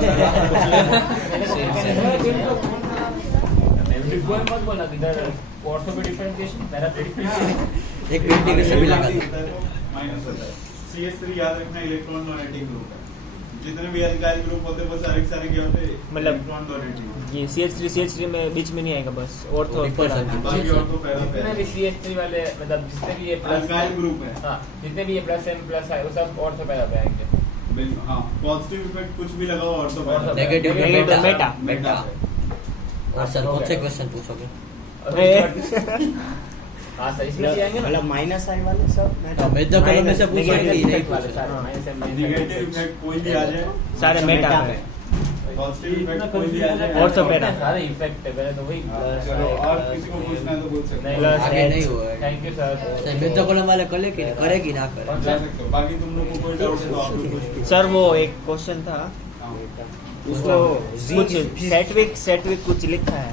मत बोला इधर ऑर्थो में डिफरेंशिएशन मेरा एक इंटीग्रेशन भी लगा था। माइनस होता है। CH3 याद रखना इलेक्ट्रॉन डोनेटिंग ग्रुप है। जितने भी अलकाइल ग्रुप होते हैं वो सारे के सारे क्या होते हैं? मतलब इलेक्ट्रॉन डोनेटिंग। ये CH3 में बीच में नहीं आएगा, बस और तो ऊपर से। बाकी और तो पहला जितने भी CH3 वाले मतलब जितने भी ये प्लस अल्काइल ग्रुप है। हाँ जितने भी ये प्लस M प्लस है वो सब ऑर्थो पैदा पे आएंगे। बिल्कुल हाँ, पॉजिटिव इफेक्ट कुछ भी लगाओ और तो पहला नेगेटिव नेगेटिव मेटा। मेटा और सर कौन से क्वेश्चन पूछोगे? हाँ सर इसमें से आएंगे ना। मतलब माइनस आई वाले सब मेजर कॉलम में से पूछोगे Negative कि नहीं इफेक्ट वाले पूछोगे? सारे माइनस M नेगेटिव इफेक्ट कोई भी आ जाए, सारे मेटा पे। पॉजिटिव इफेक्ट कोई भी आ जाए और तो पैदा। सारे इफेक्ट है पहले तो वही हाँ, चलो और किसी को पूछना है तो पूछ सकते नहीं, हो। प्लस आगे नहीं हुआ है। Thank you sir. Sir major column वाले करे कि ना करे? जा सकते हो। बाकी तुम लोग को कोई डाउट है तो आप लोग पूछ सर वो एक क्वेश्चन था, हाँ। उसको कुछ सेटविक कुछ लिखा है।